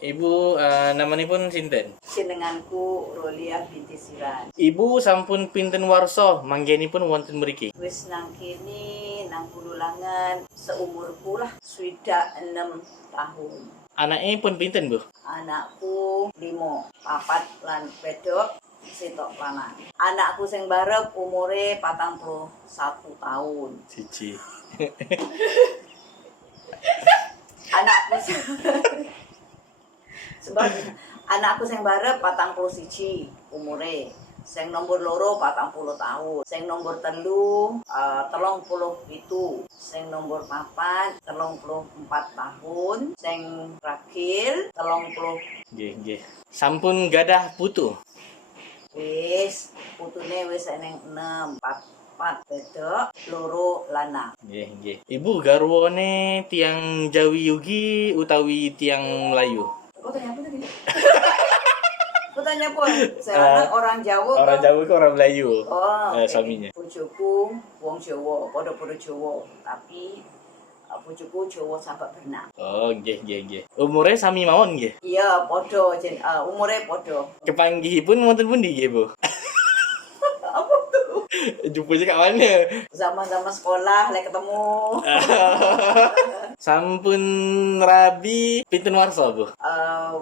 Ibu namanipun sinten? Jenenganku Rolia binti Siran. Ibu sampun pinten warsa manggenipun wonten mriki? Wis nang kene nang Bululangan seumurku lah sudah 6 tahun. Anake pun pinten, Bu? Anakku 5, 4 lan wedok, sitok lanang. Anakku sing barep umure 41 tahun. Siji. Anakku sebab anakku sing barep 41 umure. Sing nomor loro 40 tahun. Sing nomor telu 37. Sing nomor 4 34 tahun. Sing terakhir 30. Nggih. Sampun gadah putu. Wis putune wis eneng 6, 4 wedok, loro lanang. Nggih. Ibu garwane tiang Jawi Yugi utawi tiang Melayu? Kau tanya apa tadi? Kau tanya apa? Saya orang Jawa. Orang Jawa ke orang Melayu. Oh, suaminya. Bojoku wong Jawa, padha-padha Jawa, tapi bojoku Jawa sampai berenang. Oh, nggih. Umure sami mawon nggih. Iya, padha umure padha. Kepanggihipun wonten pundi nggih, Bu? Apa tuh? Jupune kawane. Zaman-zaman sekolah lek ketemu. Sampun rabi pinten warsa, Bu?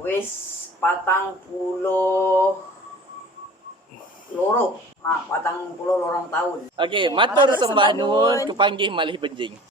Wis 40 loro. 42 tahun. Oke, matur sembah nuwun kepanggih malih benjing.